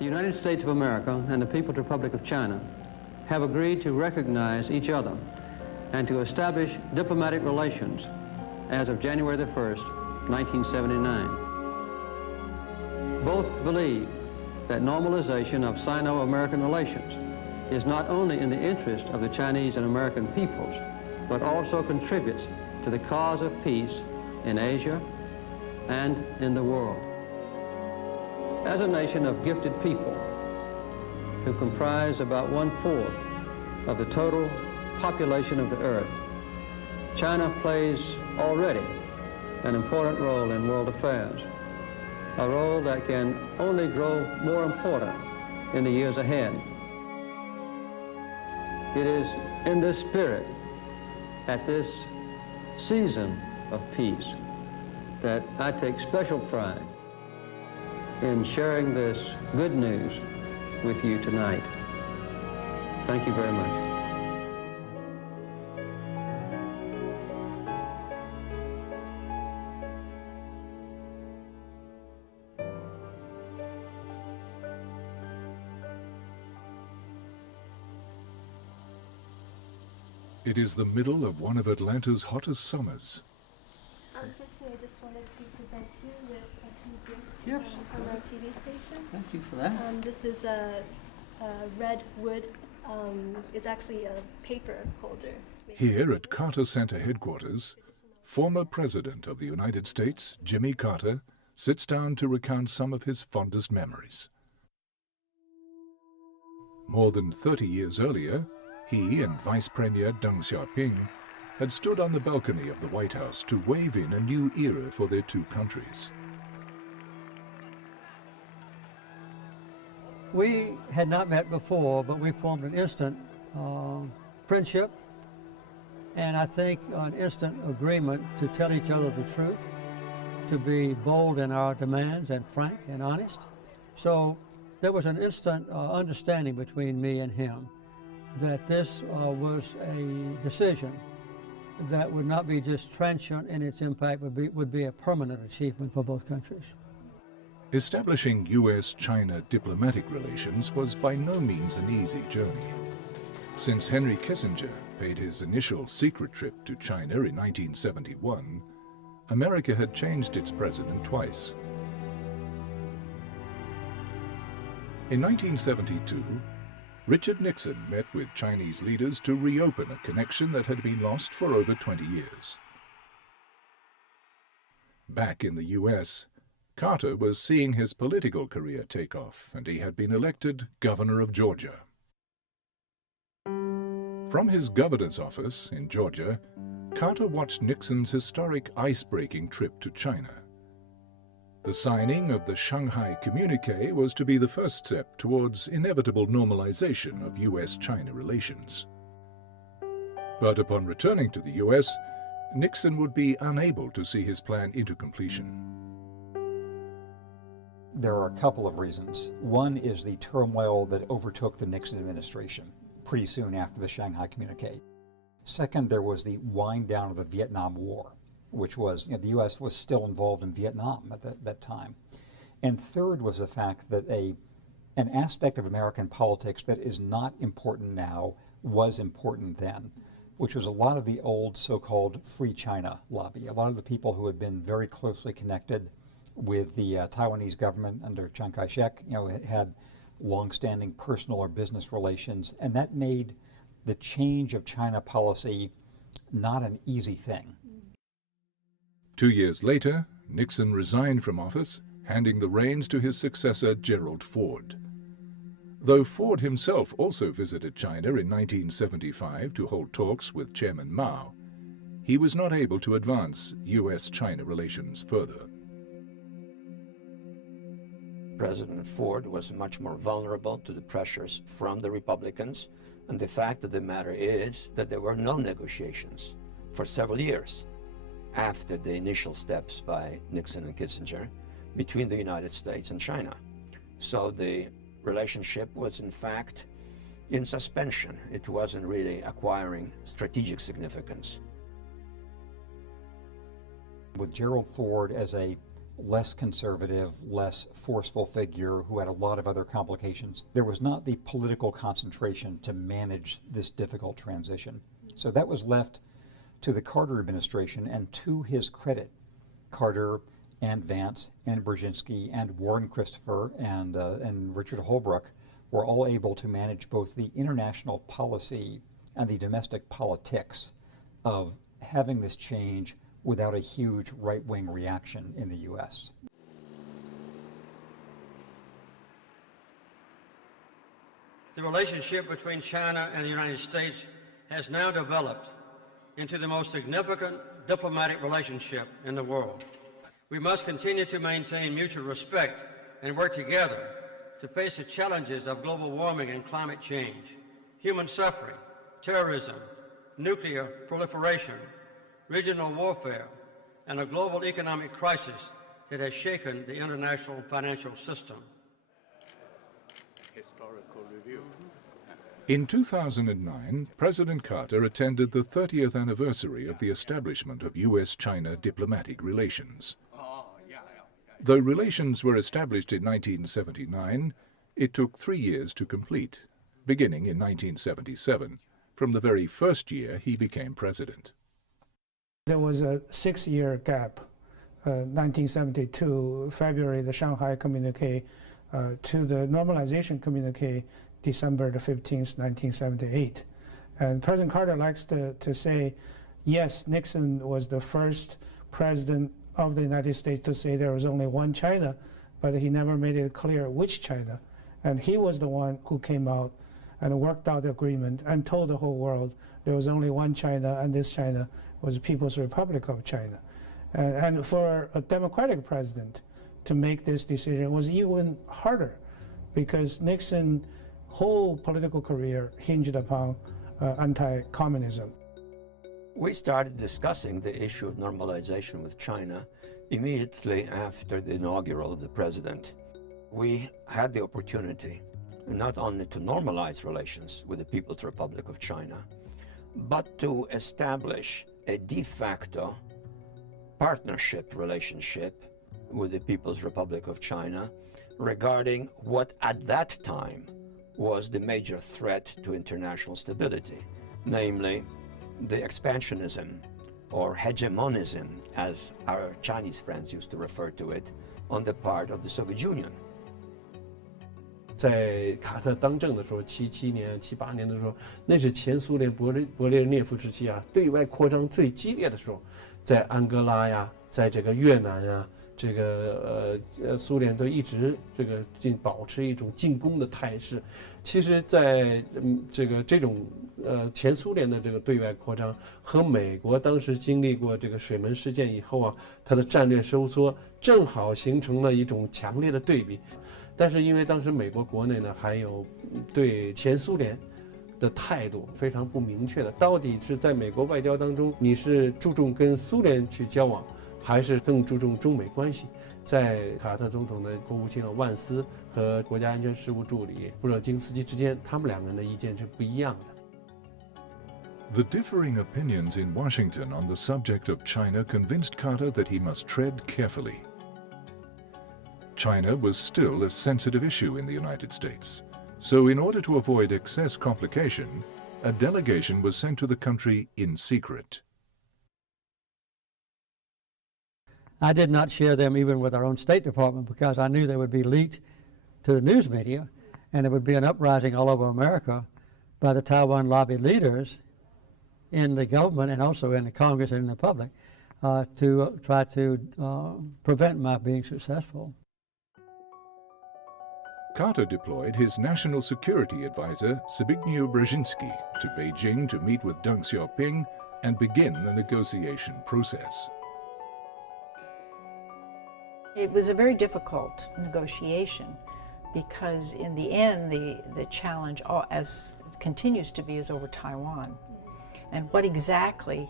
The United States of America and the People's Republic of China have agreed to recognize each other and to establish diplomatic relations as of January the 1st, 1979. Both believe that normalization of Sino-American relations is not only in the interest of the Chinese and American peoples, but also contributes to the cause of peace in Asia and in the world. As a nation of gifted people who comprise about 1/4 of the total population of the earth, China plays already an important role in world affairs, a role that can only grow more important in the years ahead. It is in this spirit, at this season of peace, that I take special pride in sharing this good news with you tonight. Thank you very much. It is the middle of one of Atlanta's hottest summers. Firstly, I just wanted to present you with a few gifts Yes. from our TV station. Thank you for that. This is a red wood. It's actually a paper holder. Here at Carter Center headquarters, former President of the United States, Jimmy Carter, sits down to recount some of his fondest memories. More than 30 years earlier, he and Vice Premier Deng Xiaoping had stood on the balcony of the White House to wave in a new era for their two countries. We had not met before, but we formed an instant friendship, and I think an instant agreement to tell each other the truth, to be bold in our demands and frank and honest. So there was an instant understanding between me and him that this was a decision that would not be just transient in its impact, would be a permanent achievement for both countries. Establishing U.S.-China diplomatic relations was by no means an easy journey. Since Henry Kissinger paid his initial secret trip to China in 1971, America had changed its president twice. In 1972, Richard Nixon met with Chinese leaders to reopen a connection that had been lost for over 20 years. Back in the U.S., Carter was seeing his political career take off, and he had been elected governor of Georgia. From his governor's office in Georgia, Carter watched Nixon's historic ice-breaking trip to China. The signing of the Shanghai Communique was to be the first step towards inevitable normalization of U.S.-China relations. But upon returning to the U.S., Nixon would be unable to see his plan into completion. There are a couple of reasons. One is the turmoil that overtook the Nixon administration pretty soon after the Shanghai Communique. Second, there was the wind down of the Vietnam War, which was, the U.S. was still involved in Vietnam at that time. And third was the fact that an aspect of American politics that is not important now was important then, which was a lot of the old so-called Free China lobby. A lot of the people who had been very closely connected with the Taiwanese government under Chiang Kai-shek, had long-standing personal or business relations, and that made the change of China policy not an easy thing. 2 years later, Nixon resigned from office, handing the reins to his successor, Gerald Ford. Though Ford himself also visited China in 1975 to hold talks with Chairman Mao, he was not able to advance U.S.-China relations further. President Ford was much more vulnerable to the pressures from the Republicans, and the fact of the matter is that there were no negotiations for several years after the initial steps by Nixon and Kissinger between the United States and China. So the relationship was in fact in suspension. It wasn't really acquiring strategic significance. With Gerald Ford as a less conservative, less forceful figure who had a lot of other complications. There was not the political concentration to manage this difficult transition. So that was left to the Carter administration, and to his credit, Carter and Vance and Brzezinski and Warren Christopher and Richard Holbrooke were all able to manage both the international policy and the domestic politics of having this change without a huge right-wing reaction in the U.S. The relationship between China and the United States has now developed into the most significant diplomatic relationship in the world. We must continue to maintain mutual respect and work together to face the challenges of global warming and climate change, human suffering, terrorism, nuclear proliferation, regional warfare, and a global economic crisis that has shaken the international financial system. Historical review. In 2009, President Carter attended the 30th anniversary of the establishment of U.S.-China diplomatic relations. Though relations were established in 1979, it took 3 years to complete, beginning in 1977, from the very first year he became president. There was a 6-year gap, 1972, February, the Shanghai communique, to the normalization communique, December the 15th, 1978. And President Carter likes to say, yes, Nixon was the first president of the United States to say there was only one China, but he never made it clear which China. And he was the one who came out and worked out the agreement and told the whole world there was only one China, and this China was the People's Republic of China. And for a Democratic president to make this decision was even harder, because Nixon's whole political career hinged upon anti-communism. We started discussing the issue of normalization with China immediately after the inaugural of the president. We had the opportunity not only to normalize relations with the People's Republic of China, but to establish a de facto partnership relationship with the People's Republic of China regarding what at that time was the major threat to international stability, namely the expansionism or hegemonism, as our Chinese friends used to refer to it, on the part of the Soviet Union. 在卡特当政的时候，77年、78年的时候，那是前苏联勃列日涅夫时期啊，对外扩张最激烈的时候，在安哥拉呀，在这个越南呀，这个苏联都一直保持一种进攻的态势。其实在这种前苏联的这个对外扩张和美国当时经历过这个水门事件以后啊，它的战略收缩正好形成了一种强烈的对比。但是因为当时美国国内呢还有对前苏联的态度非常不明确的，到底是在美国外交当中你是注重跟苏联去交往，还是更注重中美关系？在卡特总统的国务卿万斯和国家安全事务助理布热津斯基之间，他们两个人的意见是不一样的。The differing opinions in Washington on the subject of China convinced Carter that he must tread carefully. China was still a sensitive issue in the United States, so in order to avoid excess complication, a delegation was sent to the country in secret. I did not share them even with our own State Department, because I knew they would be leaked to the news media, and there would be an uprising all over America by the Taiwan lobby leaders in the government and also in the Congress and in the public to try to prevent my being successful. Carter deployed his national security advisor, Zbigniew Brzezinski, to Beijing to meet with Deng Xiaoping and begin the negotiation process. It was a very difficult negotiation because in the end the challenge, as continues to be, is over Taiwan. And what exactly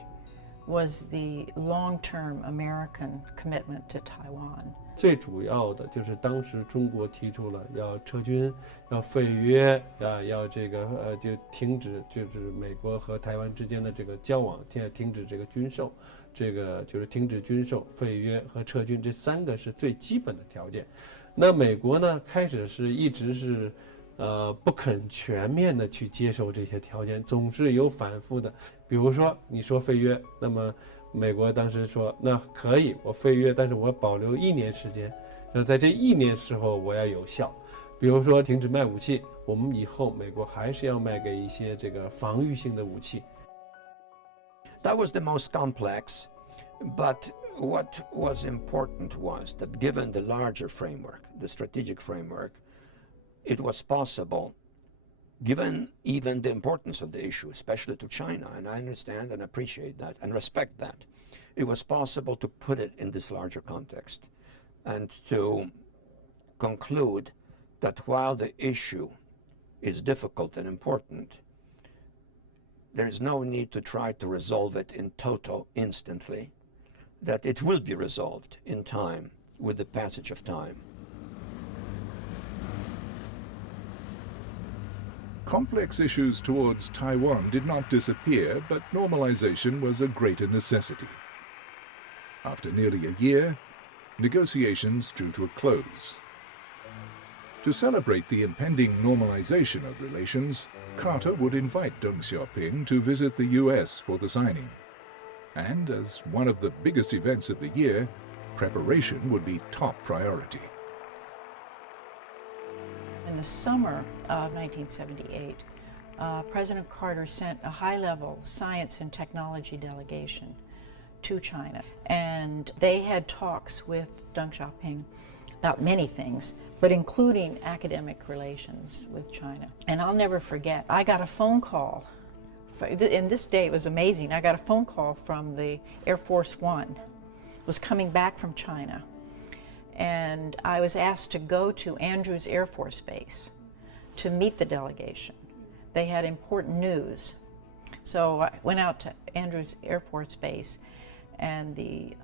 was the long-term American commitment to Taiwan? 最主要的就是当时中国提出了要撤军、要废约要这个就停止就是美国和台湾之间的这个交往，停止这个军售，这个就是停止军售、废约和撤军，这3个是最基本的条件。那美国呢，开始一直是不肯全面的去接受这些条件，总是有反复的。比如说你说废约，那么美国当时说那可以我废约，但是我保留1年时间，在这1年时候我要有效。比如说停止卖武器，我们以后美国还是要卖给一些这个防御性的武器。 That was the most complex, but what was important was that given the larger framework, the strategic framework, it was possible, given even the importance of the issue, especially to China, and I understand and appreciate that and respect that, it was possible to put it in this larger context and to conclude that while the issue is difficult and important, there is no need to try to resolve it in toto instantly, that it will be resolved in time with the passage of time. Complex issues towards Taiwan did not disappear, but normalization was a greater necessity. After nearly a year, negotiations drew to a close. To celebrate the impending normalization of relations, Carter would invite Deng Xiaoping to visit the US for the signing. And as one of the biggest events of the year, preparation would be top priority. In the summer of 1978, President Carter sent a high-level science and technology delegation to China. And they had talks with Deng Xiaoping about many things, but including academic relations with China. And I'll never forget, I got a phone call, and this day it was amazing, I got a phone call from the Air Force One, was coming back from China. And I was asked to go to Andrews Air Force Base to meet the delegation. They had important news. So I went out to Andrews Air Force Base, and the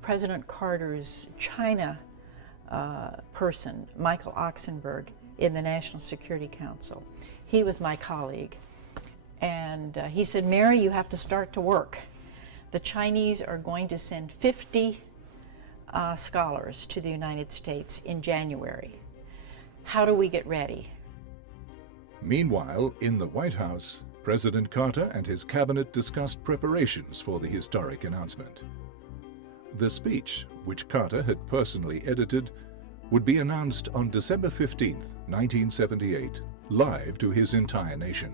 President Carter's China person, Michael Oxenberg, in the National Security Council, he was my colleague. And he said, "Mary, you have to start to work. The Chinese are going to send 50 scholars to the United States in January. How do we get ready?" Meanwhile, in the White House, President Carter and his cabinet discussed preparations for the historic announcement. The speech, which Carter had personally edited, would be announced on December 15, 1978, live to his entire nation.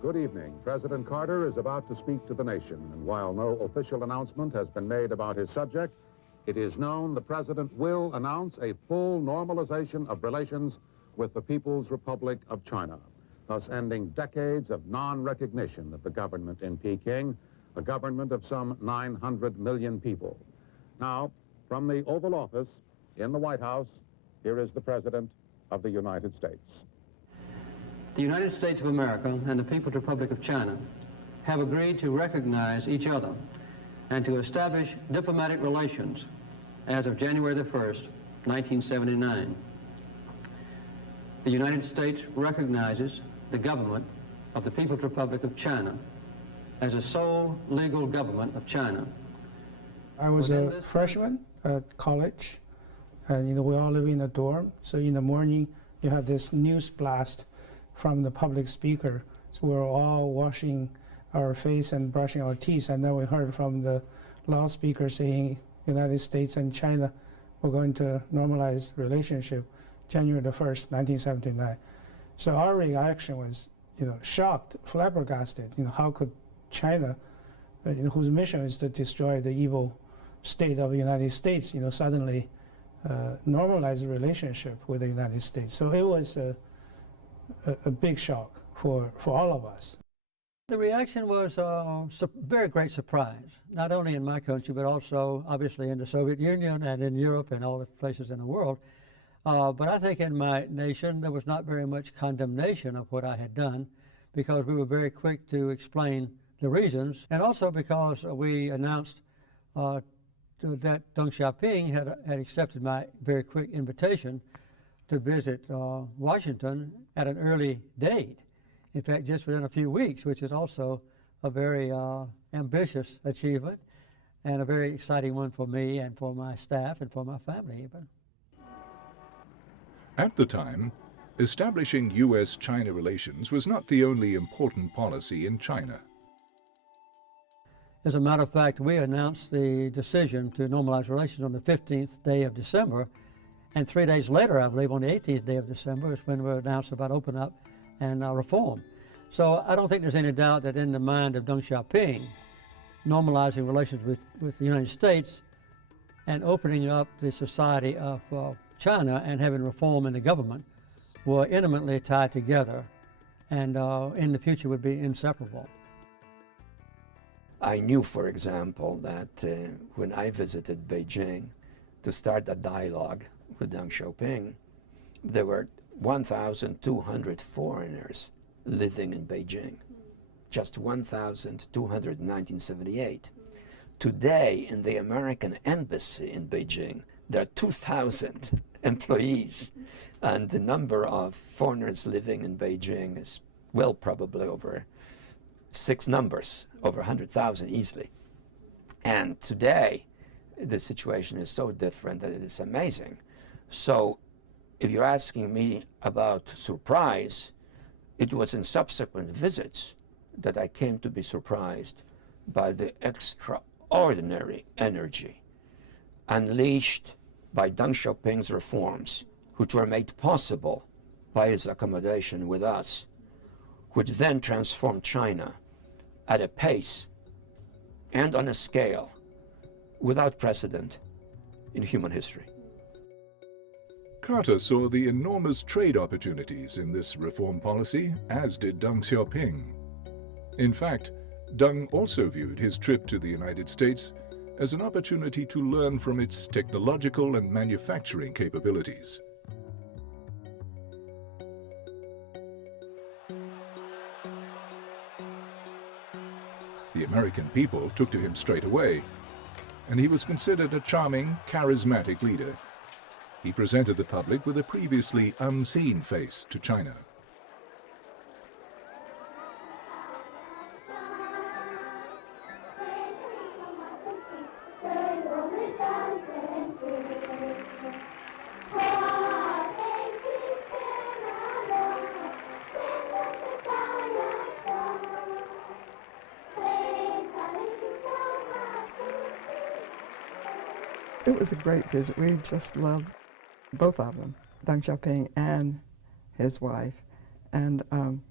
Good evening. President Carter is about to speak to the nation, and while no official announcement has been made about his subject, it is known the President will announce a full normalization of relations with the People's Republic of China, thus ending decades of non-recognition of the government in Peking, a government of some 900 million people. Now, from the Oval Office in the White House, here is the President of the United States. The United States of America and the People's Republic of China have agreed to recognize each other and to establish diplomatic relations as of January the 1st, 1979. The United States recognizes the government of the People's Republic of China as a sole legal government of China. I was a freshman at college, and we all live in a dorm. So in the morning, you have this news blast from the public speaker. So we're all washing our face and brushing our teeth, and then we heard from the loudspeaker saying United States and China were going to normalize relationship January the 1st, 1979. So our reaction was, shocked, flabbergasted. How could China, whose mission is to destroy the evil state of the United States, suddenly normalize the relationship with the United States? So it was a big shock for all of us. The reaction was very great surprise, not only in my country, but also obviously in the Soviet Union and in Europe and all the places in the world. But I think in my nation, there was not very much condemnation of what I had done, because we were very quick to explain the reasons, and also because we announced that Deng Xiaoping had accepted my very quick invitation to visit Washington at an early date. In fact, just within a few weeks, which is also a very ambitious achievement and a very exciting one for me and for my staff and for my family even. At the time, establishing U.S.-China relations was not the only important policy in China. As a matter of fact, we announced the decision to normalize relations on the 15th day of December, and 3 days later, I believe on the 18th day of December, is when we announced about open up and reform. So I don't think there's any doubt that in the mind of Deng Xiaoping, normalizing relations with the United States and opening up the society of China and having reform in the government were intimately tied together and in the future would be inseparable. I knew, for example, that when I visited Beijing to start a dialogue with Deng Xiaoping, there were 1,200 foreigners living in Beijing, just 1,200 in 1978. Today, in the American embassy in Beijing, there are 2,000 employees, and the number of foreigners living in Beijing is, well, probably over 6 numbers, over 100,000 easily. And today, the situation is so different that it is amazing. So if you're asking me about surprise, it was in subsequent visits that I came to be surprised by the extraordinary energy unleashed by Deng Xiaoping's reforms, which were made possible by his accommodation with us, which then transformed China at a pace and on a scale without precedent in human history. Carter saw the enormous trade opportunities in this reform policy, as did Deng Xiaoping. In fact, Deng also viewed his trip to the United States as an opportunity to learn from its technological and manufacturing capabilities. The American people took to him straight away, and he was considered a charming, charismatic leader. He presented the public with a previously unseen face to China. It was a great visit. We just loved both of them, Deng Xiaoping and his wife, and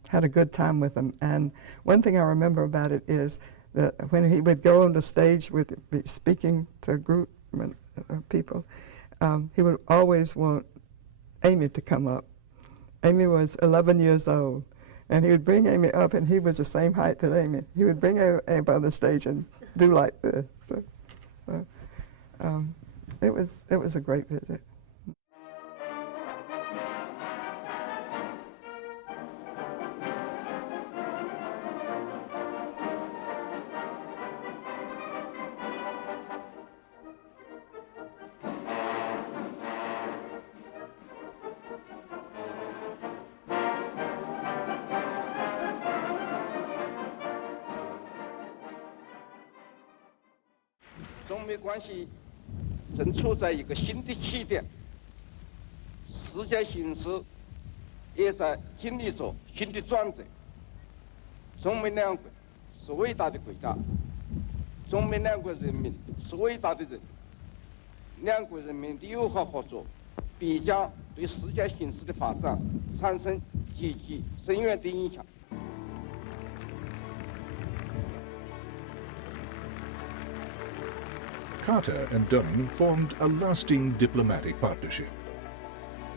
had a good time with them. And one thing I remember about it is that when he would go on the stage with speaking to a group of people, he would always want Amy to come up. Amy was 11 years old, and he would bring Amy up, and he was the same height that Amy. He would bring Amy up on the stage and do like this. It was a great visit. China 正处在一个新的起点，世界形势也在经历着新的转折。中美两国是伟大的国家，中美两国人民是伟大的人，两国人民的友好合作必将对世界形势的发展产生积极深远的影响。 Carter and Deng formed a lasting diplomatic partnership.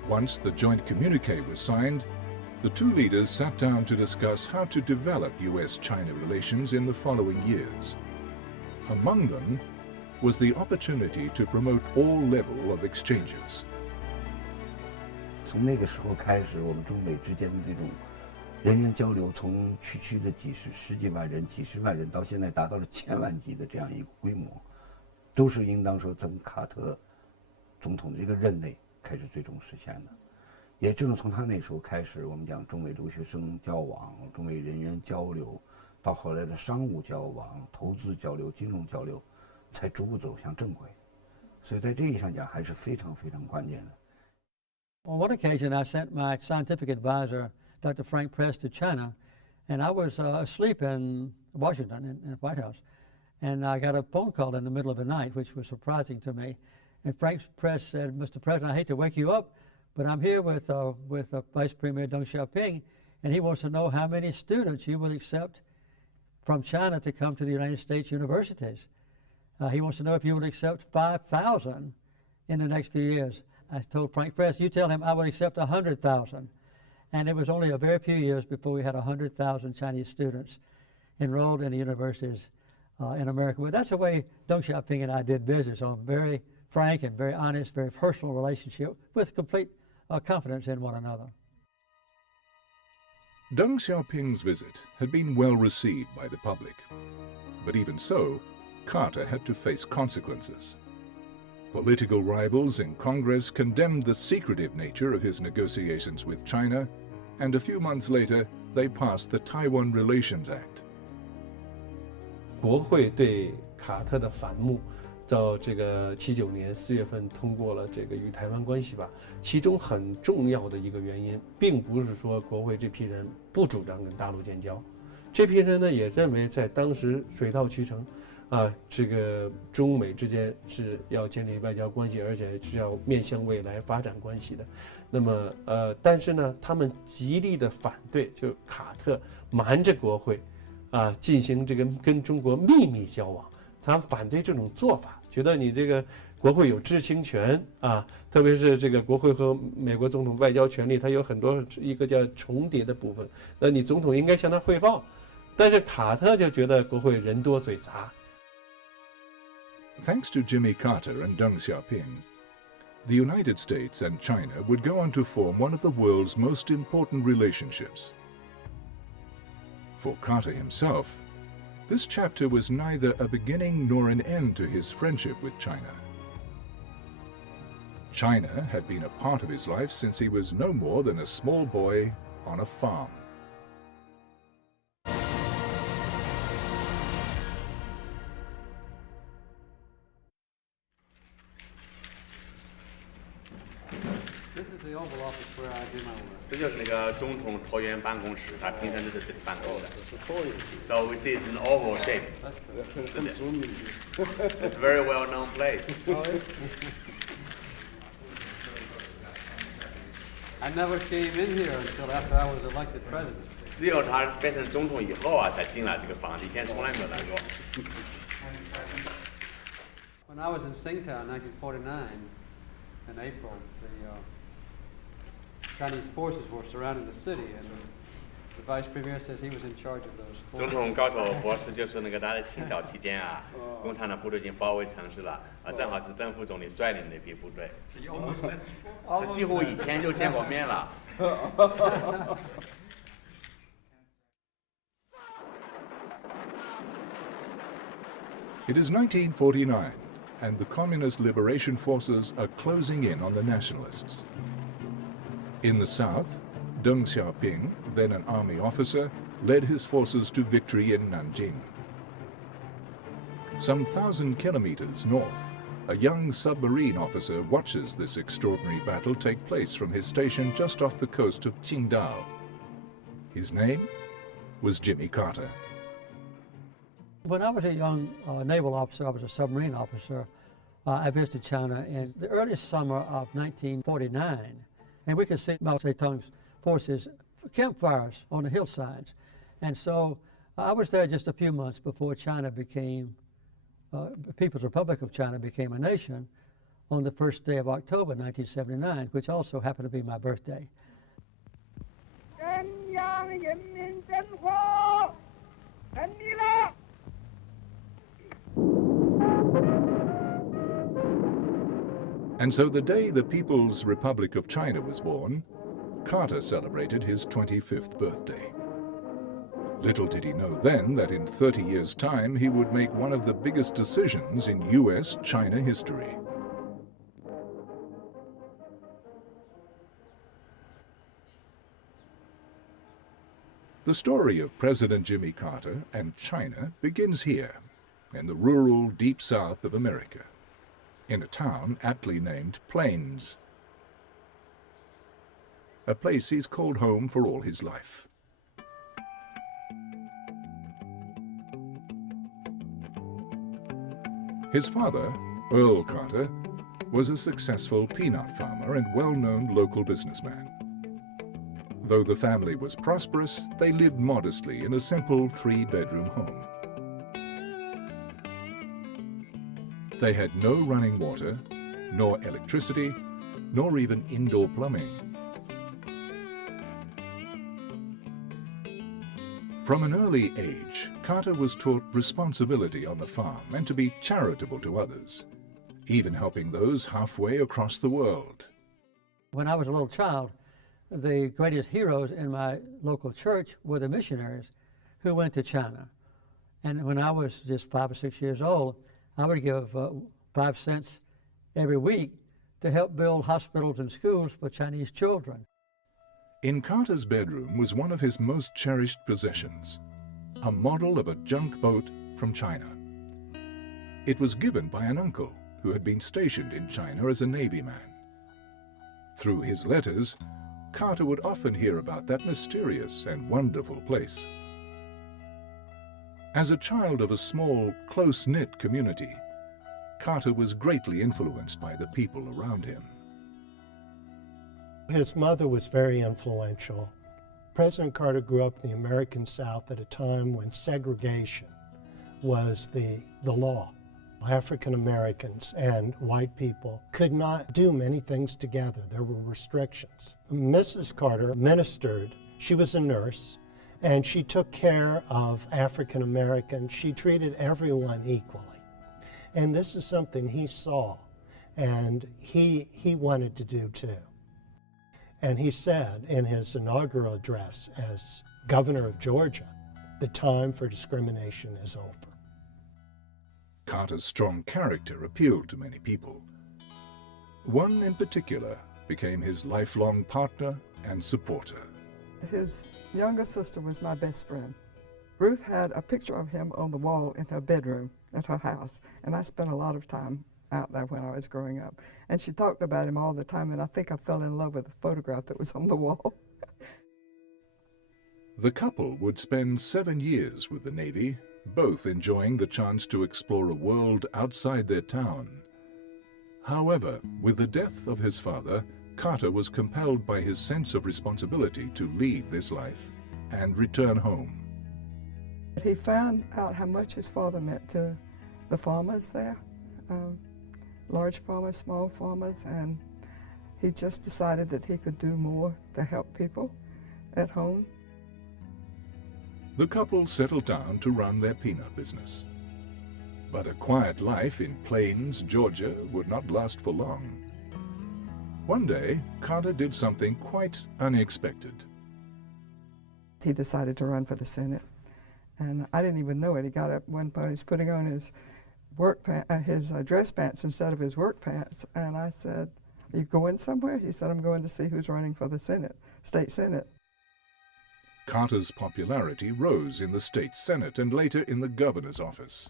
Once the joint communique was signed, the two leaders sat down to discuss how to develop U.S.-China relations in the following years. Among them was the opportunity to promote all level of exchanges. 从那个时候开始，我们中美之间的这种人员交流，从区的十几万人、几十万人，到现在达到了1000万级的这样一个规模。都是应当说从卡特总统的这个任内开始最终实现的。也正是从他那时候开始，我们讲中美留学生交往、中美人员交流，到后来的商务交往、投资交流、金融交流，才逐步走向正轨。所以在这一上讲还是非常非常关键的。On one occasion, I sent my scientific advisor, Dr. Frank Press, to China, and I was asleep in Washington, in the White House, and I got a phone call in the middle of the night, which was surprising to me. And Frank Press said, "Mr. President, I hate to wake you up, but I'm here with Vice Premier Deng Xiaoping, and he wants to know how many students you will accept from China to come to the United States universities. He wants to know if you will accept 5,000 in the next few years." I told Frank Press, "You tell him I would accept 100,000. And it was only a very few years before we had 100,000 Chinese students enrolled in the universities in America. But that's the way Deng Xiaoping and I did business, on a very frank and very honest, very personal relationship with complete confidence in one another. Deng Xiaoping's visit had been well received by the public. But even so, Carter had to face consequences. Political rivals in Congress condemned the secretive nature of his negotiations with China, and a few months later, they passed the Taiwan Relations Act. 国会对卡特的反目，到这个79年4月份通过了这个与台湾关系法。其中很重要的一个原因，并不是说国会这批人不主张跟大陆建交，这批人呢也认为在当时水到渠成。这个中美之间是要建立外交关系，而且是要面向未来发展关系的。那么，但是呢，他们极力的反对，就卡特瞒着国会，进行这个跟中国秘密交往，他反对这种做法，觉得你这个国会有知情权特别是这个国会和美国总统外交权力，它有很多一个叫重叠的部分，那你总统应该向他汇报。但是卡特就觉得国会人多嘴杂。Thanks to Jimmy Carter and Deng Xiaoping, the United States and China would go on to form one of the world's most important relationships. For Carter himself, this chapter was neither a beginning nor an end to his friendship with China. China had been a part of his life since he was no more than a small boy on a farm. This is the Oval Office where I do my work. 这就是那个总统椭圆办公室，他平常就是这里办公的。So we see it's an oval shape. It's a very well-known place. I never came in here until after I was elected president. 只有他变成总统以后才进来这个房子，以前从来没有来过。When I was in Tsingtao in 1949, in April, the Chinese forces were surrounding the city, and the vice premier says he was in charge of those forces. 总统告诉我博士，就是那个他在清朝期间共产党部队已经包围城市了，正好是邓副总理率领那批部队，他几乎以前就见过面了。It is 1949, and the Communist Liberation Forces are closing in on the nationalists. In the south, Deng Xiaoping, then an army officer, led his forces to victory in Nanjing. Some 1,000 kilometers north, a young submarine officer watches this extraordinary battle take place from his station just off the coast of Qingdao. His name was Jimmy Carter. When I was a young naval officer, I was a submarine officer, I visited China in the early summer of 1949. And we could see Mao Zedong's forces, campfires on the hillsides. And so I was there just a few months before China became, the People's Republic of China became a nation on the first day of October 1979, which also happened to be my birthday. And so the day the People's Republic of China was born, Carter celebrated his 25th birthday. Little did he know then that in 30 years' time he would make one of the biggest decisions in US-China history. The story of President Jimmy Carter and China begins here, in the rural deep south of America, in a town aptly named Plains, a place he's called home for all his life. His father, Earl Carter, was a successful peanut farmer and well-known local businessman. Though the family was prosperous, they lived modestly in a simple 3-bedroom home. They had no running water, nor electricity, nor even indoor plumbing. From an early age, Carter was taught responsibility on the farm and to be charitable to others, even helping those halfway across the world. When I was a little child, the greatest heroes in my local church were the missionaries who went to China. And when I was just 5 or 6 years old, I would give 5 cents every week to help build hospitals and schools for Chinese children. In Carter's bedroom was one of his most cherished possessions, a model of a junk boat from China. It was given by an uncle who had been stationed in China as a Navy man. Through his letters, Carter would often hear about that mysterious and wonderful place. As a child of a small, close-knit community, Carter was greatly influenced by the people around him. His mother was very influential. President Carter grew up in the American South at a time when segregation was the law. African Americans and white people could not do many things together. There were restrictions. Mrs. Carter ministered. She was a nurse, and she took care of African Americans. She treated everyone equally. And this is something he saw, and he wanted to do too. And he said in his inaugural address as governor of Georgia, the time for discrimination is over. Carter's strong character appealed to many people. One in particular became his lifelong partner and supporter. His younger sister was my best friend. Ruth had a picture of him on the wall in her bedroom at her house, and I spent a lot of time out there when I was growing up. And she talked about him all the time, and I think I fell in love with the photograph that was on the wall. The couple would spend 7 years with the Navy, both enjoying the chance to explore a world outside their town. However, with the death of his father, Carter was compelled by his sense of responsibility to leave this life and return home. He found out how much his father meant to the farmers there, large farmers, small farmers, and he just decided that he could do more to help people at home. The couple settled down to run their peanut business. But a quiet life in Plains, Georgia would not last for long. One day, Carter did something quite unexpected. He decided to run for the Senate, and I didn't even know it. He got up one point, he's putting on his dress pants instead of his work pants, and I said, "Are you going somewhere?" He said, "I'm going to see who's running for the Senate, state Senate." Carter's popularity rose in the state Senate and later in the governor's office.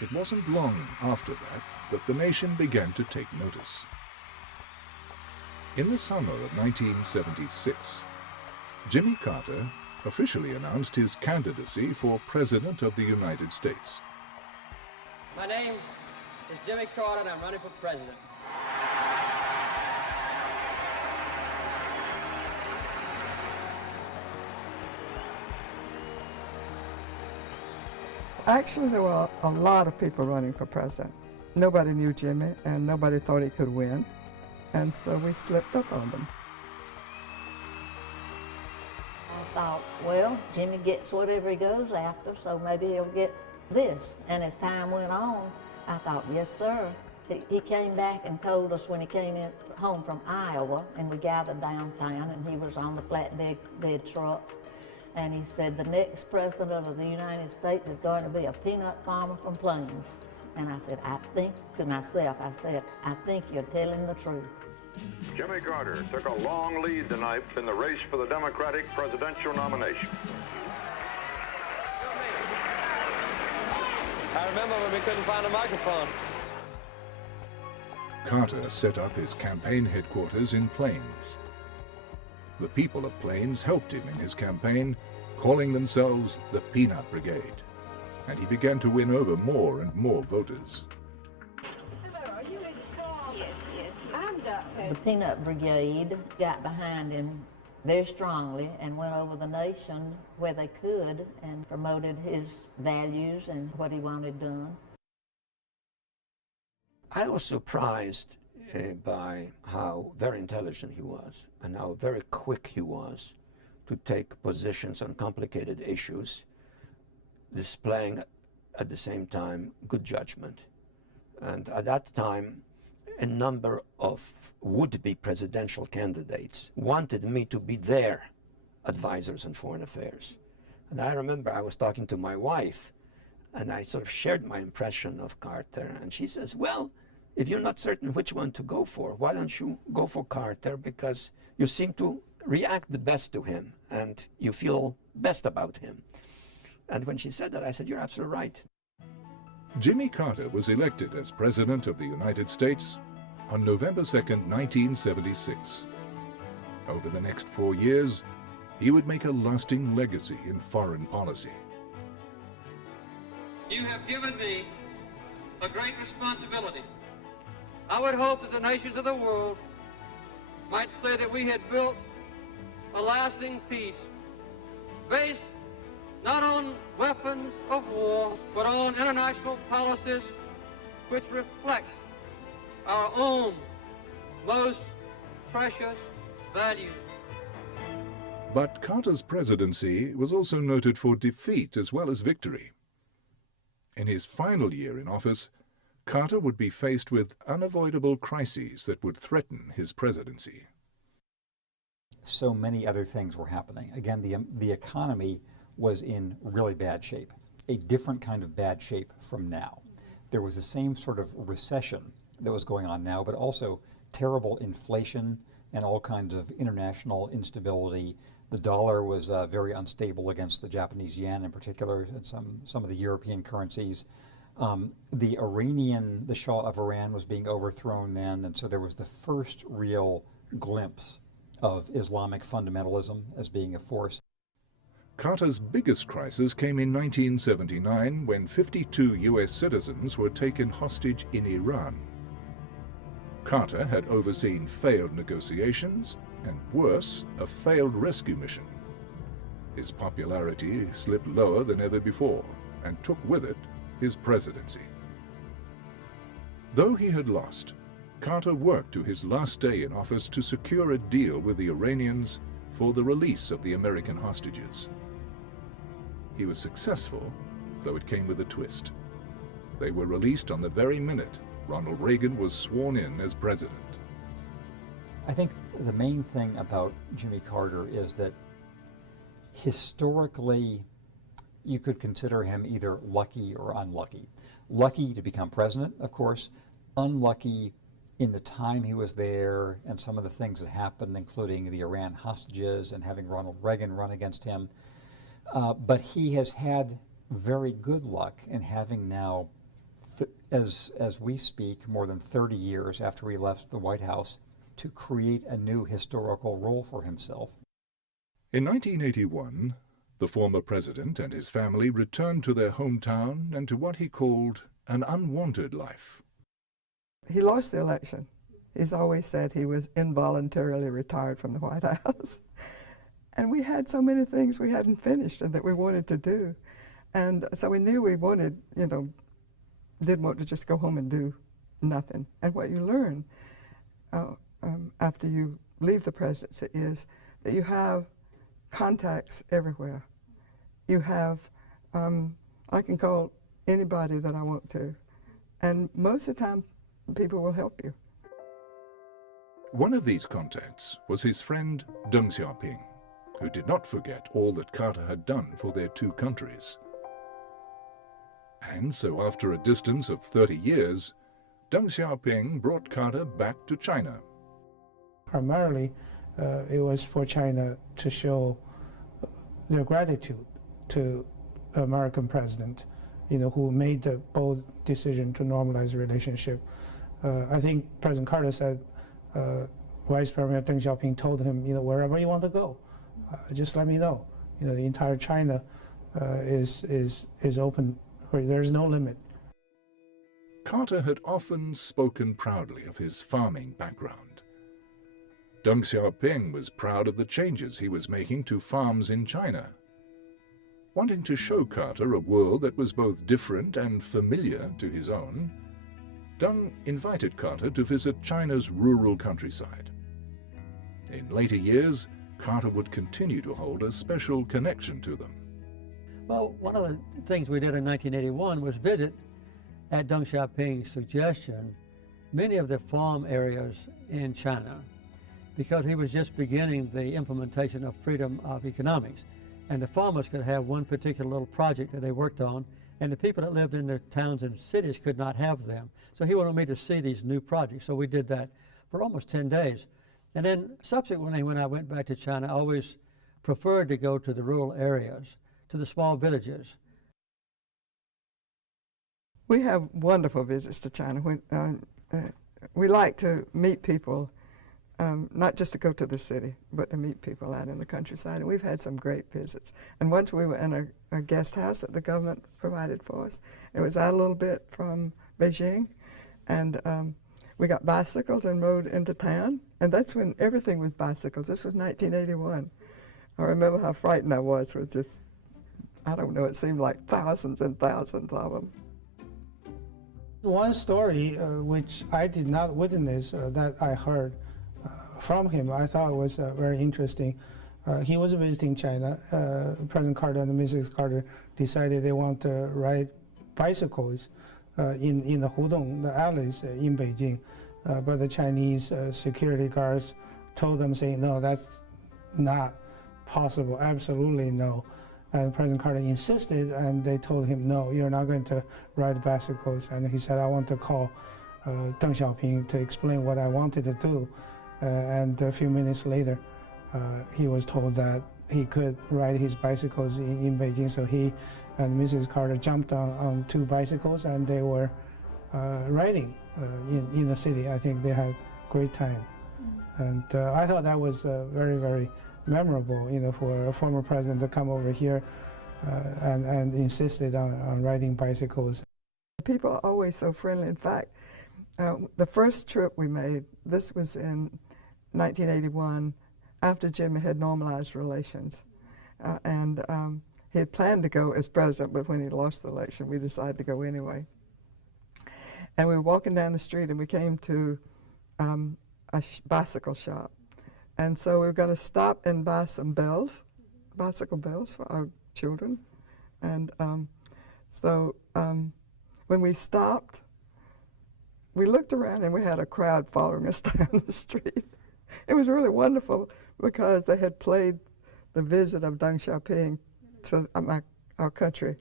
It wasn't long after that the nation began to take notice. In the summer of 1976, Jimmy Carter officially announced his candidacy for President of the United States. My name is Jimmy Carter, and I'm running for president. Actually, there were a lot of people running for president. Nobody knew Jimmy, and nobody thought he could win, and so we slipped up on them. I thought, well, Jimmy gets whatever he goes after, so maybe he'll get this. And as time went on, I thought, yes, sir. He came back and told us when he came home from Iowa, and we gathered downtown, and he was on the flatbed truck. And he said, the next president of the United States is going to be a peanut farmer from Plains. And I said, I think to myself, I think you're telling the truth. Jimmy Carter took a long lead tonight in the race for the Democratic presidential nomination. I remember when we couldn't find a microphone. Carter set up his campaign headquarters in Plains. The people of Plains helped him in his campaign, calling themselves the Peanut Brigade, and he began to win over more and more voters. The Peanut Brigade got behind him very strongly and went over the nation where they could and promoted his values and what he wanted done. I was surprised by how very intelligent he was and how very quick he was to take positions on complicated issues, displaying at the same time good judgment. And at that time, a number of would-be presidential candidates wanted me to be their advisors on foreign affairs. And I remember I was talking to my wife, and I sort of shared my impression of Carter, and she says, well, if you're not certain which one to go for, why don't you go for Carter, because you seem to react the best to him, and you feel best about him. And when she said that, I said, you're absolutely right. Jimmy Carter was elected as President of the United States on November 2nd, 1976. Over the next 4 years, he would make a lasting legacy in foreign policy. You have given me a great responsibility. I would hope that the nations of the world might say that we had built a lasting peace based not on weapons of war, but on international policies which reflect our own most precious values. But Carter's presidency was also noted for defeat as well as victory. In his final year in office, Carter would be faced with unavoidable crises that would threaten his presidency. So many other things were happening. Again, the economy was in really bad shape, a different kind of bad shape from now. There was the same sort of recession that was going on now, but also terrible inflation and all kinds of international instability. The dollar was very unstable against the Japanese yen in particular, and some of the European currencies. The Shah of Iran was being overthrown then, and so there was the first real glimpse of Islamic fundamentalism as being a force. Carter's biggest crisis came in 1979 when 52 U.S. citizens were taken hostage in Iran. Carter had overseen failed negotiations and, worse, a failed rescue mission. His popularity slipped lower than ever before and took with it his presidency. Though he had lost, Carter worked to his last day in office to secure a deal with the Iranians for the release of the American hostages. He was successful, though it came with a twist. They were released on the very minute Ronald Reagan was sworn in as president. I think the main thing about Jimmy Carter is that historically you could consider him either lucky or unlucky. Lucky to become president, of course, unlucky in the time he was there and some of the things that happened, including the Iran hostages and having Ronald Reagan run against him. But he has had very good luck in having now, as we speak, more than 30 years after he left the White House, to create a new historical role for himself. In 1981, the former president and his family returned to their hometown and to what he called an unwanted life. He lost the election. He's always said he was involuntarily retired from the White House. And we had so many things we hadn't finished and that we wanted to do. And so we knew we wanted, didn't want to just go home and do nothing. And what you learn after you leave the presidency is that you have contacts everywhere. You have, I can call anybody that I want to. And most of the time, people will help you. One of these contacts was his friend Deng Xiaoping. who did not forget all that Carter had done for their two countries. And so after a distance of 30 years, Deng Xiaoping brought Carter back to China. Primarily, it was for China to show their gratitude to the American president, who made the bold decision to normalize the relationship. I think President Carter said Vice President Deng Xiaoping told him, wherever you want to go, just let me know. The entire China is open. There's no limit. Carter had often spoken proudly of his farming background. Deng Xiaoping was proud of the changes he was making to farms in China. Wanting to show Carter a world that was both different and familiar to his own, Deng invited Carter to visit China's rural countryside. In later years, Carter would continue to hold a special connection to them. Well, one of the things we did in 1981 was visit, at Deng Xiaoping's suggestion, many of the farm areas in China, because he was just beginning the implementation of freedom of economics. And the farmers could have one particular little project that they worked on, and the people that lived in the towns and cities could not have them. So he wanted me to see these new projects. So we did that for almost 10 days. And then subsequently, when I went back to China, I always preferred to go to the rural areas, to the small villages. We have wonderful visits to China. We like to meet people, not just to go to the city, but to meet people out in the countryside. And we've had some great visits. And once we were in a guest house that the government provided for us. It was out a little bit from Beijing. And we got bicycles and rode into town. And that's when everything was bicycles. This was 1981. I remember how frightened I was with just, I don't know, it seemed like thousands and thousands of them. One story which I did not witness that I heard from him, I thought was very interesting. He was visiting China. President Carter and Mrs. Carter decided they want to ride bicycles in the Hudong, the alleys in Beijing. But the Chinese security guards told them, saying, no, that's not possible, absolutely no. And President Carter insisted, and they told him, no, you're not going to ride bicycles. And he said, I want to call Deng Xiaoping to explain what I wanted to do. And a few minutes later, he was told that he could ride his bicycles in Beijing. So he and Mrs. Carter jumped on two bicycles, and they were riding in the city. I think they had a great time. And I thought that was very, very memorable, for a former president to come over here and insisted on riding bicycles. People are always so friendly. In fact, the first trip we made, this was in 1981, after Jimmy had normalized relations. He had planned to go as president, but when he lost the election, we decided to go anyway. And we were walking down the street, and we came to a bicycle shop. And so we were going to stop and buy some bells, bicycle bells for our children. And when we stopped, we looked around and we had a crowd following us down the street. It was really wonderful because they had played the visit of Deng Xiaoping to our country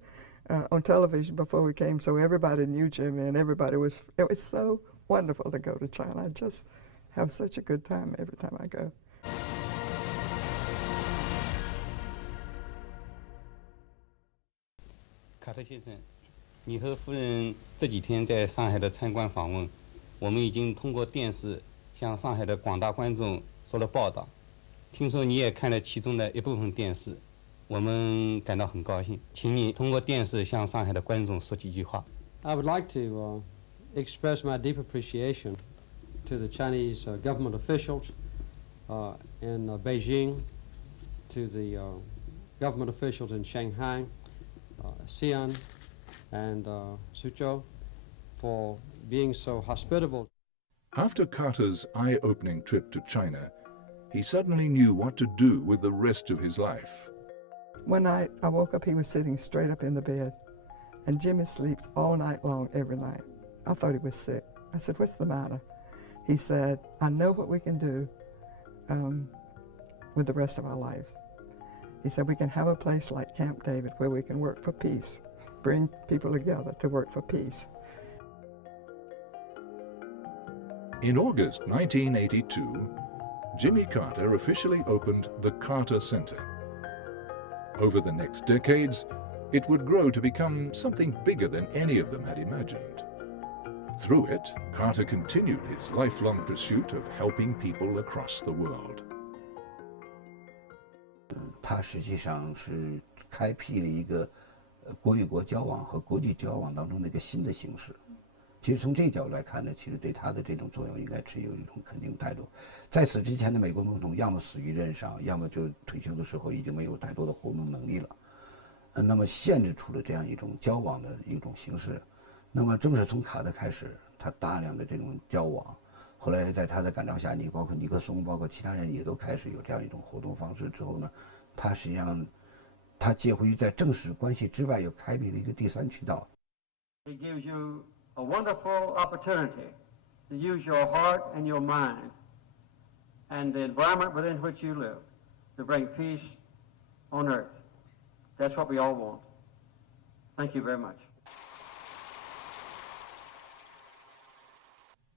on television before we came, so everybody knew Jimmy, and it was so wonderful to go to China. I just have such a good time every time I go.卡特先生，你和夫人这几天在上海的参观访问，我们已经通过电视向上海的广大观众做了报道。听说你也看了其中的一部分电视，我们感到很高兴。请你通过电视向上海的观众说几句话。I would like to express my deep appreciation to the Chinese government officials in Beijing, to the government officials in Shanghai, Xi'an, and Suzhou for being so hospitable. After Carter's eye-opening trip to China, he suddenly knew what to do with the rest of his life. One night, I woke up, he was sitting straight up in the bed, and Jimmy sleeps all night long, every night. I thought he was sick. I said, what's the matter? He said, I know what we can do with the rest of our lives. He said, we can have a place like Camp David where we can work for peace, bring people together to work for peace. In August 1982, Jimmy Carter officially opened the Carter Center. Over the next decades, it would grow to become something bigger than any of them had imagined. Through it, Carter continued his lifelong pursuit of helping people across the world. 它实际上是开辟了一个国与国交往和国际交往当中的一个新的形式。其实从这个角度来看呢，其实对他的这种作用应该持有一种肯定态度。在此之前的美国总统要么死于任上，要么就退休的时候已经没有太多的活动能力了。那么限制出了这样一种交往的一种形式。那么正是从卡特开始，他大量的这种交往，后来在他的感召下，包括尼克松，包括其他人也都开始有这样一种活动方式之后呢，他实际上他介乎于在正式关系之外，又开辟了一个第三渠道。It gives you a wonderful opportunity to use your heart and your mind and the environment within which you live to bring peace on earth. That's what we all want. Thank you very much.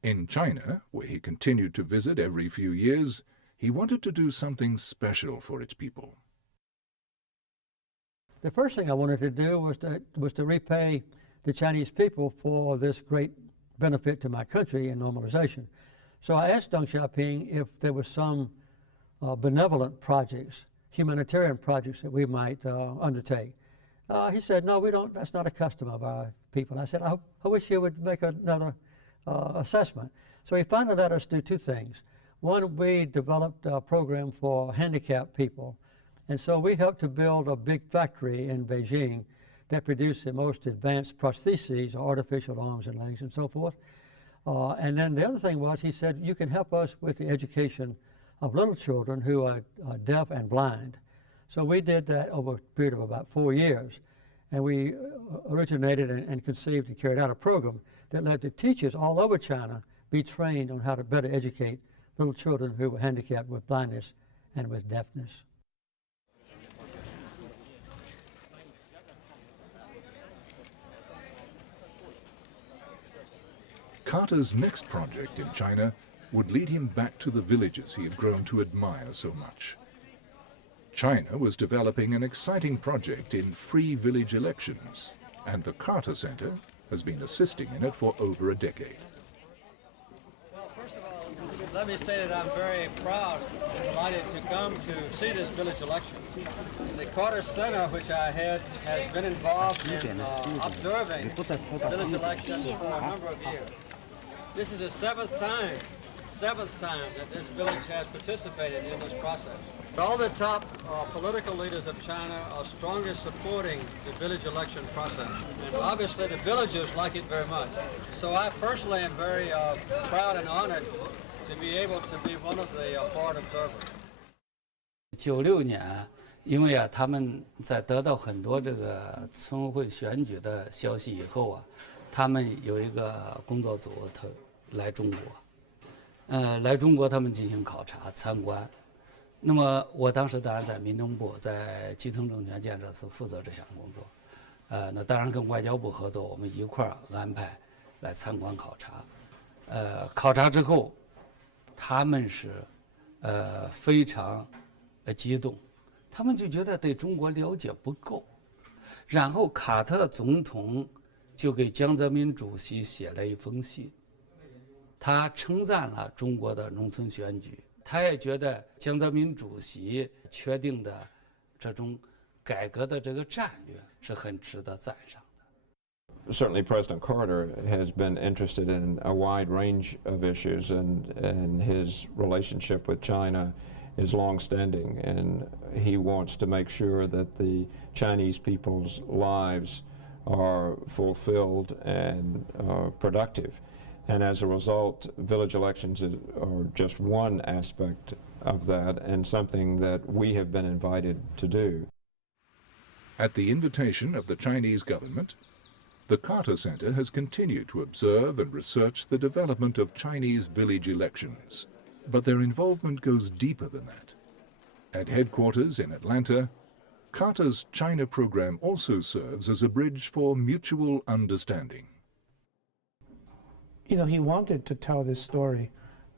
In China, where he continued to visit every few years, he wanted to do something special for its people. The first thing I wanted to do was to repay the Chinese people for this great benefit to my country in normalization. So I asked Deng Xiaoping if there was some benevolent projects, humanitarian projects that we might undertake. He said, no, we don't, that's not a custom of our people. I said, I wish you would make another assessment. So he finally let us do two things. One, we developed a program for handicapped people. And so we helped to build a big factory in Beijing that produced the most advanced prostheses, artificial arms and legs and so forth. And then the other thing was, he said, you can help us with the education of little children who are deaf and blind. So we did that over a period of about 4 years. And we originated and conceived and carried out a program that led to teachers all over China be trained on how to better educate little children who were handicapped with blindness and with deafness. Carter's next project in China would lead him back to the villages he had grown to admire so much. China was developing an exciting project in free village elections, and the Carter Center has been assisting in it for over a decade. Well, first of all, let me say that I'm very proud and delighted to come to see this village election. The Carter Center, which I head, has been involved in observing village elections for a number of years. This is the seventh time that this village has participated in this process. All the top political leaders of China are strongly supporting the village election process. And obviously the villagers like it very much. So I personally am very proud and honored to be able to be one of the board observers. 96年，因为啊，他们在得到很多这个村委会选举的消息以后啊，他们有一个工作组，他来中国，来中国他们进行考察参观。那么我当时当然在民政部，在基层政权建设司负责这项工作，那当然跟外交部合作，我们一块儿安排来参观考察。考察之后，他们是非常激动，他们就觉得对中国了解不够，然后卡特总统就给江泽民主席写了一封信，他称赞了中国的农村选举。他也觉得江泽民主席确定的这种改革的这个战略是很值得赞赏的。 Certainly President Carter has been interested in a wide range of issues, and his relationship with China is long-standing, and he wants to make sure that the Chinese people's lives are fulfilled and productive. And as a result, village elections are just one aspect of that, and something that we have been invited to do. At the invitation of the Chinese government, the Carter Center has continued to observe and research the development of Chinese village elections. But their involvement goes deeper than that. At headquarters in Atlanta, Carter's China program also serves as a bridge for mutual understanding. You know, he wanted to tell this story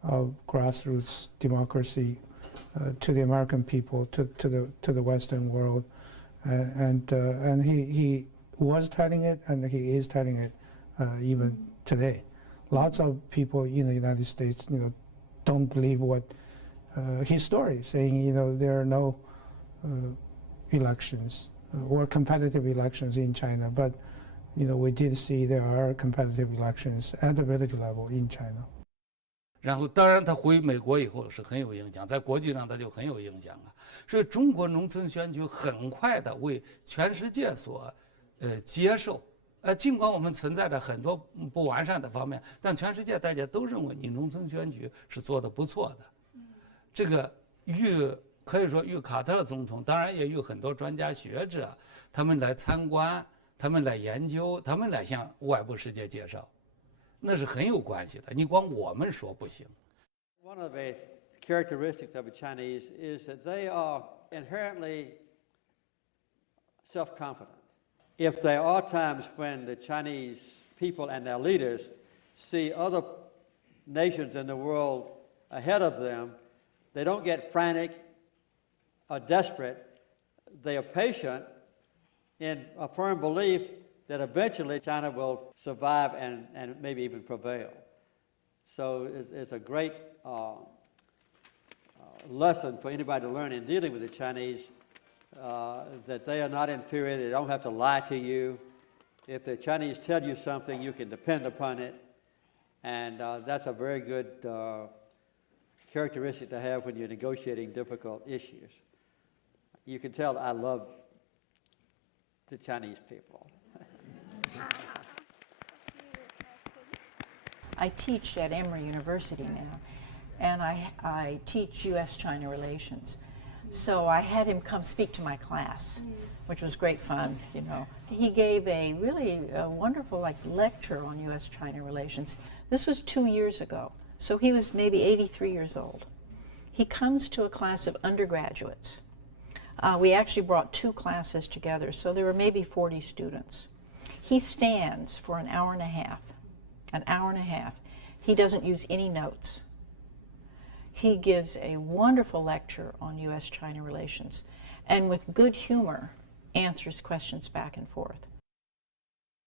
of grassroots democracy to the American people, to the Western world, and he was telling it, and he is telling it even today. Lots of people in the United States, you know, don't believe what his story, saying, you know, there are no elections or competitive elections in China, but you know, we did see there are competitive elections at the village level in China. 然后，当然他回美国以后是很有影响，在国际上他就很有影响啊。所以中国农村选举很快的为全世界所接受。尽管我们存在着很多不完善的方面，但全世界大家都认为你农村选举是做得不错的。这个可以说与卡特总统，当然也有很多专家学者，他们来参观，他们来研究，他们来向外部世界介绍，那是很有关系的。你光我们说不行。One of the characteristics of the Chinese is that they are inherently self-confident. If there are times when the Chinese people and their leaders see other nations in the world ahead of them, they don't get frantic or desperate. They are patient in a firm belief that eventually China will survive and maybe even prevail. So it's a great lesson for anybody to learn in dealing with the Chinese, that they are not inferior, they don't have to lie to you. If the Chinese tell you something, you can depend upon it. And that's a very good characteristic to have when you're negotiating difficult issues. You can tell I love the Chinese people. I teach at Emory University now, and I teach U.S.-China relations. So I had him come speak to my class, which was great fun, you know. He gave a really wonderful lecture on U.S.-China relations. This was 2 years ago, so he was maybe 83 years old. He comes to a class of undergraduates. We actually brought 2 classes together, so there were maybe 40 students. He stands for an hour and a half. An hour and a half. He doesn't use any notes. He gives a wonderful lecture on U.S.-China relations, and with good humor, answers questions back and forth.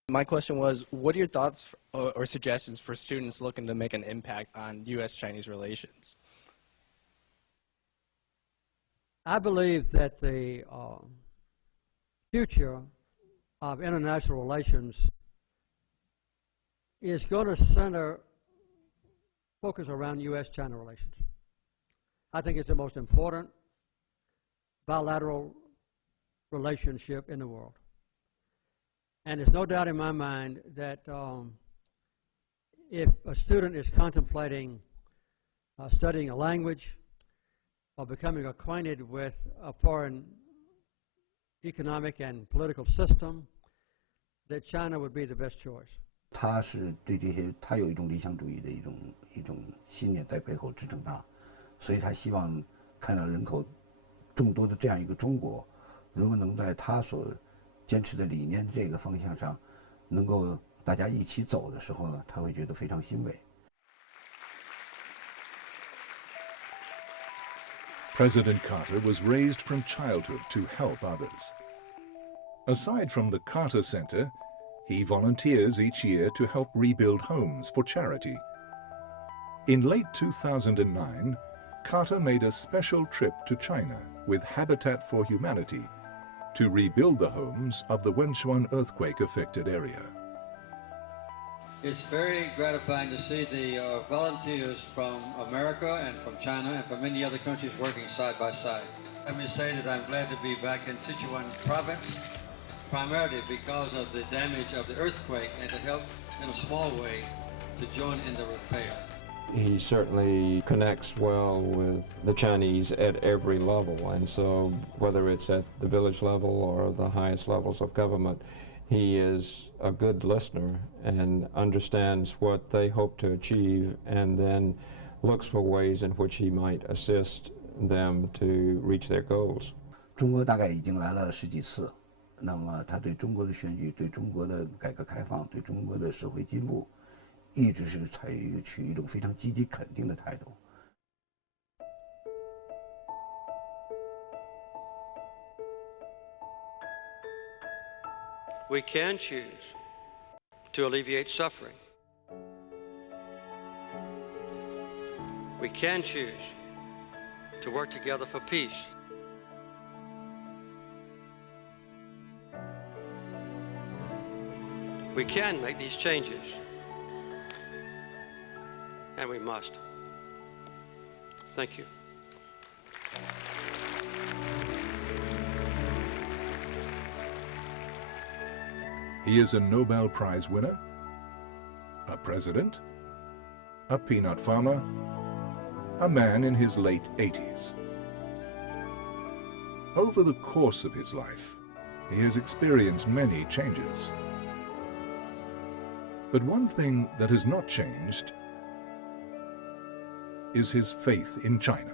My question was, what are your thoughts or suggestions for students looking to make an impact on U.S.-Chinese relations? I believe that the future of international relations is going to focus around U.S.-China relations. I think it's the most important bilateral relationship in the world. And there's no doubt in my mind that if a student is contemplating studying a language or becoming acquainted with a foreign economic and political system, that China would be the best choice. 他是对这些，他有一种理想主义的一种信念在背后支撑他，所以他希望看到人口众多的这样一个中国，如果能在他所坚持的理念这个方向上，能够大家一起走的时候呢，他会觉得非常欣慰。President Carter was raised from childhood to help others. Aside from the Carter Center, he volunteers each year to help rebuild homes for charity. In late 2009, Carter made a special trip to China with Habitat for Humanity to rebuild the homes of the Wenchuan earthquake-affected area. It's very gratifying to see the volunteers from America and from China and from many other countries working side by side. Let me say that I'm glad to be back in Sichuan province, primarily because of the damage of the earthquake, and to help in a small way to join in the repair. He certainly connects well with the Chinese at every level, and so whether it's at the village level or the highest levels of government, he is a good listener and understands what they hope to achieve, and then looks for ways in which he might assist them to reach their goals. 中国大概已经来了10几次，那么他对中国的选举、对中国的改革开放、对中国的社会进步，一直是采取一种非常积极肯定的态度。We can choose to alleviate suffering. We can choose to work together for peace. We can make these changes, and we must. Thank you. He is a Nobel Prize winner, a president, a peanut farmer, a man in his late 80s. Over the course of his life, he has experienced many changes. But one thing that has not changed is his faith in China.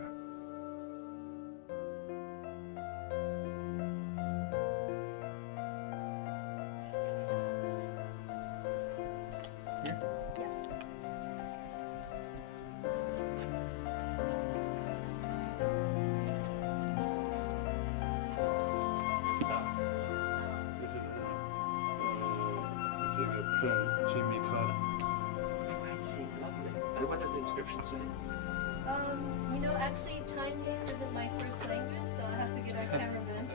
I see, lovely. And what does the inscription say? You know, actually Chinese isn't my first language, so I have to get our cameraman.